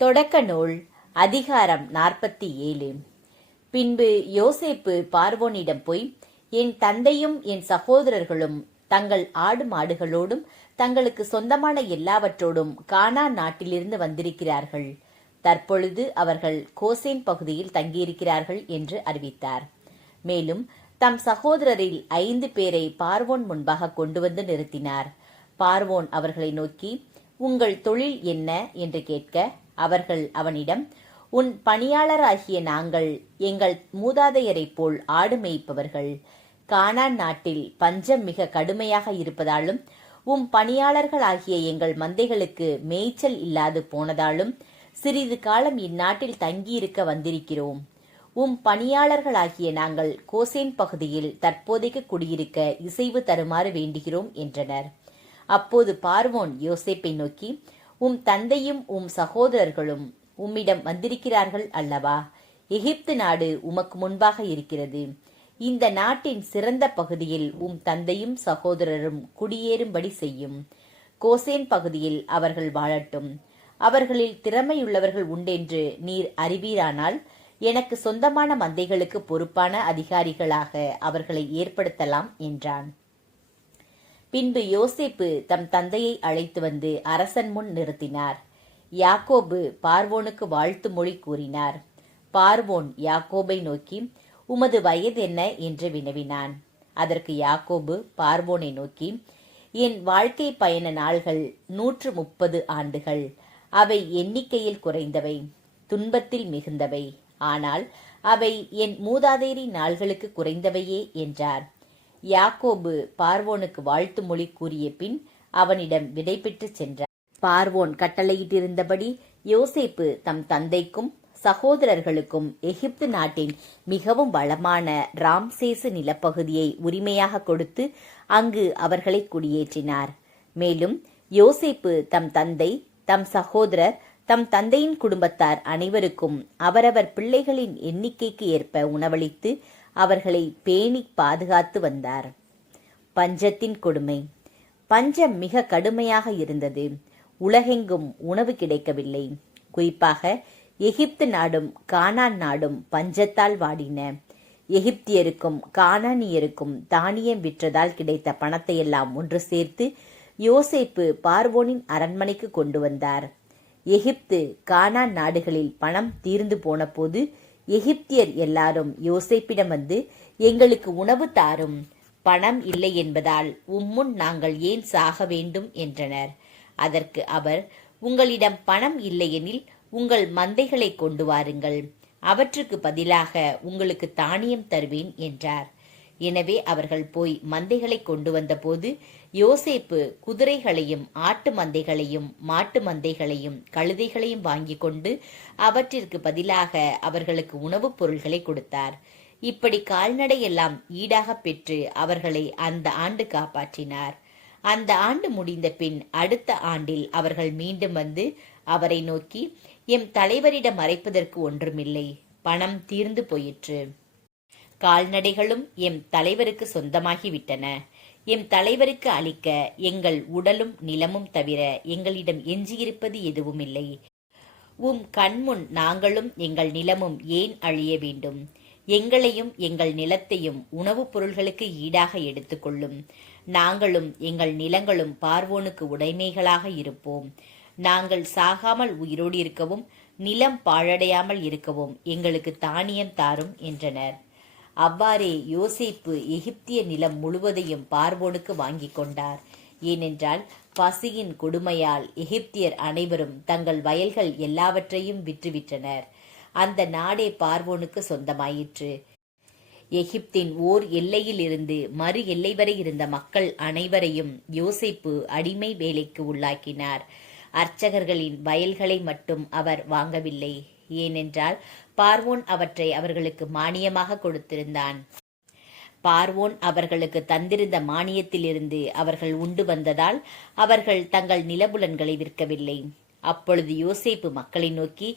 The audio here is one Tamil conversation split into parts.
தொடக்க நூல் அதிகாரம் 47. பின்பு யோசேப்பு பார்வோனிடம் போய், என் தந்தையும் என் சகோதரர்களும் தங்கள் ஆடு மாடுகளோடும் தங்களுக்கு சொந்தமான எல்லாவற்றோடும் கானான் நாட்டிலிருந்து வந்திருக்கிறார்கள். தற்பொழுது அவர்கள் கோசேன் பகுதியில் தங்கியிருக்கிறார்கள் என்று அறிவித்தார். மேலும் தம் சகோதரரில் 5 பேரை பார்வோன் முன்பாக கொண்டு வந்து நிறுத்தினார். பார்வோன் அவர்களை நோக்கி, உங்கள் தொழில் என்ன என்று கேட்க, அவர்கள் அவனிடம், உன் பணியாளராகிய நாங்கள் எங்கள் மூதாதையரைப் போல் ஆடு மேய்ப்பவர்கள். கானான் நாட்டில் பஞ்சம் மிக கடுமையாக இருப்பதாலும் உம் பணியாளர்களாகிய எங்கள் மந்தைகளுக்கு மேய்ச்சல் இல்லாது போனதாலும் சிறிது காலம் இந்நாட்டில் தங்கியிருக்க வந்திருக்கிறோம். உம் பணியாளர்களாகிய நாங்கள் கோசேன் பகுதியில் தற்போதைக்கு குடியிருக்க இசைவு தருமாறு வேண்டுகிறோம் என்றனர். அப்போது பார்வோன் யோசேப்பை நோக்கி, உம் தந்தையும் உம் சகோதரர்களும் உம்மிடம் வந்திருக்கிறார்கள் அல்லவா? எகிப்து நாடு உமக்கு முன்பாக இருக்கிறது. இந்த நாட்டின் சிறந்த பகுதியில் உம் தந்தையும் சகோதரரும் குடியேறும்படி செய்யும். கோசேன் பகுதியில் அவர்கள் வாழட்டும். அவர்களில் திறமையுள்ளவர்கள் உண்டென்று நீர் அறிவீரானால் எனக்கு சொந்தமான மந்தைகளுக்கு பொறுப்பான அதிகாரிகளாக அவர்களை ஏற்படுத்தலாம் என்றான். பின்பு யோசேப்பு தம் தந்தையை அழைத்து வந்து அரசன் முன் நிறுத்தினார். யாக்கோபு பார்வோனுக்கு வாழ்த்து மொழி கூறினார். பார்வோன் யாக்கோபை நோக்கி, உமது வயது என்ன என்று வினவினான். அதற்கு யாக்கோபு பார்வோனை நோக்கி, என் வாழ்க்கை பயண நாள்கள் 130 ஆண்டுகள். அவை எண்ணிக்கையில் குறைந்தவை, துன்பத்தில் மிகுந்தவை. ஆனால் அவை என் மூதாதையரின் நாள்களுக்கு குறைந்தவையே என்றார். யாக்கோபு பார்வோனுக்கு வாழ்த்து மொழி கூறிய பின் அவனிடம் விடைபெற்று சென்றார். பார்வோன் கட்டளையிட்டிருந்தபடி யோசேப்பு தம் தந்தைக்கும் சகோதரர்களுக்கும் எகிப்து நாட்டின் மிகவும் வளமான ராம்சேசு நிலப்பகுதியை உரிமையாக கொடுத்து அங்கு அவர்களை குடியேற்றினார். மேலும் யோசேப்பு தம் தந்தை, தம் சகோதரர், தம் தந்தையின் குடும்பத்தார் அனைவருக்கும் அவரவர் பிள்ளைகளின் எண்ணிக்கைக்கு ஏற்ப உணவளித்து அவர்களை பேணி பாதுகாத்து வந்தார். பஞ்சத்தின் கொடுமை. பஞ்சம் மிக கடுமையாக இருந்தது. உலகெங்கும் உணவு கிடைக்கவில்லை. குறிப்பாக எகிப்து நாடும் கானான் நாடும் பஞ்சத்தால் வாடின. எகிப்தியருக்கும் கானானியருக்கும் தானியம் விற்றதால் கிடைத்த பணத்தையெல்லாம் ஒன்று சேர்த்து யோசேப்பு பார்வோனின் அரண்மனைக்கு கொண்டு வந்தார். எகிப்து கானான் நாடுகளில் பணம் தீர்ந்து போன போது எகிப்தியர் எல்லாரும் யோசேப்பிடம் வந்து, எங்களுக்கு உணவு தாரும், பணம் இல்லை என்பதால் உம்முன் நாங்கள் ஏன் சாக வேண்டும் என்றனர். அதற்கு அவர், உங்களிடம் பணம் இல்லையெனில் உங்கள் மந்தைகளை கொண்டு வாருங்கள், அவற்றுக்கு பதிலாக உங்களுக்கு தானியம் தருவேன் என்றார். எனவே அவர்கள் போய் மந்தைகளை கொண்டு வந்தபோது யோசேப்பு குதிரைகளையும் ஆட்டு மந்தைகளையும் மாட்டு மந்தைகளையும் கழுதைகளையும் வாங்கி கொண்டு அவற்றிற்கு பதிலாக அவர்களுக்கு உணவுப் பொருள்களை கொடுத்தார். இப்படி கால்நடை எல்லாம் ஈடாக பெற்று அவர்களை அந்த ஆண்டு காப்பாற்றினார். அந்த ஆண்டு முடிந்த பின் அடுத்த ஆண்டில் அவர்கள் மீண்டும் வந்து அவரை நோக்கி, எம் தலைவரிடம் மறைப்பதற்கு ஒன்றுமில்லை, பணம் தீர்ந்து போயிற்று. கால்நடைகளும் எம் தலைவருக்கு சொந்தமாகிவிட்டன. எம் தலைவருக்கு அளிக்க எங்கள் உடலும் நிலமும் தவிர எங்களிடம் எஞ்சியிருப்பது எதுவுமில்லை. உம் கண்முன் நாங்களும் எங்கள் நிலமும் ஏன் அழிய வேண்டும்? எங்களையும் எங்கள் நிலத்தையும் உணவுப் பொருள்களுக்கு ஈடாக எடுத்துக்கொள்ளும். நாங்களும் எங்கள் நிலங்களும் பார்வோனுக்கு உடைமைகளாக இருப்போம். நாங்கள் சாகாமல் உயிரோடு இருக்கவும் நிலம் பாழடையாமல் இருக்கவும் எங்களுக்கு தானியம் தாரும் என்றனர். அவ்வாறே யோசேப்பு எகிப்திய நிலம் முழுவதையும் பார்வோனுக்கு வாங்கி கொண்டார். ஏனென்றால் பசியின் கொடுமையால் எகிப்தியர் அனைவரும் தங்கள் வயல்கள் எல்லாவற்றையும் விற்றுவிட்டனர். அந்த நாடே பார்வோனுக்கு சொந்தமாயிற்று. எகிப்தின் ஓர் எல்லையில் இருந்து மறு எல்லை வரை இருந்த மக்கள் அனைவரையும் யோசேப்பு அடிமை வேலைக்கு உள்ளாக்கினார். அர்ச்சகர்களின் வயல்களை மட்டும் அவர் வாங்கவில்லை. ஏனென்றால் பார்வோன் அவற்றை அவர்களுக்கு மானியமாக கொடுத்திருந்தான். பார்வோன் அவர்களுக்கு தந்திருந்த மானியத்திலிருந்து அவர்கள் உண்டு வந்ததால் அவர்கள் தங்கள் நிலபுலன்களை விற்கவில்லை. அப்பொழுது யோசேப்பு மக்களை நோக்கி,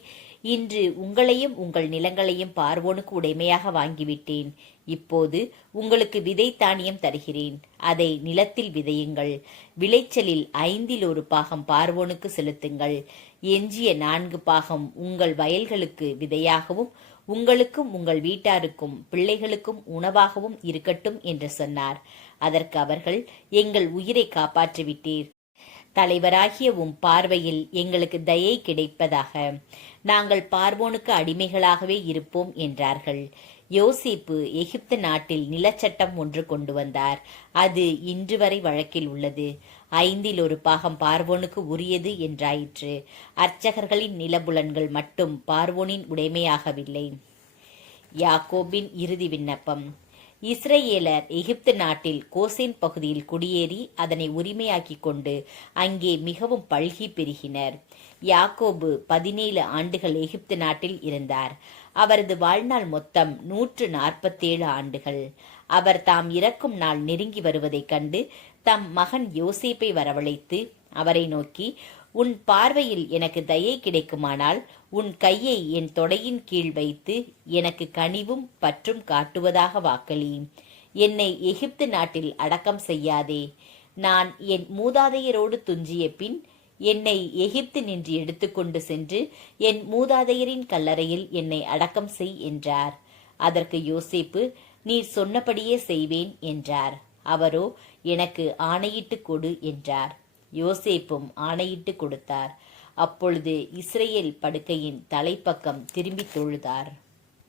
இன்று உங்களையும் உங்கள் நிலங்களையும் பார்வோனுக்கு உடைமையாக வாங்கிவிட்டேன். இப்போது உங்களுக்கு விதை தானியம் தருகிறேன். அதை நிலத்தில் விதையுங்கள். விளைச்சலில் 1/5 பாகம் பார்வோனுக்கு செலுத்துங்கள். எஞ்சிய 4 பாகம் உங்கள் வயல்களுக்கு விதையாகவும் உங்களுக்கும் உங்கள் வீட்டாருக்கும் பிள்ளைகளுக்கும் உணவாகவும் இருக்கட்டும் என்று சொன்னார். அதற்கு அவர்கள், எங்கள் உயிரை காப்பாற்றிவிட்டீர். தலைவராகிய உம் பார்வையில் எங்களுக்கு தயை கிடைப்பதாக. நாங்கள் பார்வோனுக்கு அடிமைகளாகவே இருப்போம் என்றார்கள். யோசேப்பு எகிப்து நாட்டில் நிலச்சட்டம் ஒன்று கொண்டு வந்தார். அது இன்று வரை வழக்கில் உள்ளது. 1/5 பாகம் பார்வோனுக்கு உரியது என்றாயிற்று. அர்ச்சகர்களின் நிலபுலன்கள் மட்டும் பார்வோனின் உடைமையாகவில்லை. யாக்கோபின் இறுதி விண்ணப்பம். இஸ்ரேலர் எகிப்து நாட்டில் கோசேன் பகுதியில் குடியேறி அதனை உரிமையாக்கிக் கொண்டு அங்கே மிகவும் பல்கி பெருகினர். யாக்கோபு 17 ஆண்டுகள் எகிப்து நாட்டில் இருந்தார். அவரது வாழ்நாள் மொத்தம் 147 ஆண்டுகள். அவர் தாம் இறக்கும் நாள் நெருங்கி வருவதைக் கண்டு தம் மகன் யோசேப்பை வரவழைத்து அவரை நோக்கி, உன் பார்வையில் எனக்கு தயை கிடைக்குமானால் உன் கையை என் தொடையின் கீழ் வைத்து எனக்கு கனிவும் பற்றும் காட்டுவதாக வாக்களி. என்னை எகிப்து நாட்டில் அடக்கம் செய்யாதே. நான் என் மூதாதையரோடு துஞ்சிய பின் என்னை எகிப்து நின்று எடுத்துக்கொண்டு சென்று என் மூதாதையரின் கல்லறையில் என்னை அடக்கம் செய் என்றார். அதற்கு யோசேப்பு, நீர் சொன்னபடியே செய்வேன் என்றார். அவரோ, எனக்கு ஆணையிட்டு கொடு என்றார். யோசேப்பும் ஆணையிட்டு கொடுத்தார். அப்பொழுது இஸ்ரேல் படுக்கையின் தலைப்பக்கம் திரும்பி தொழுதார்.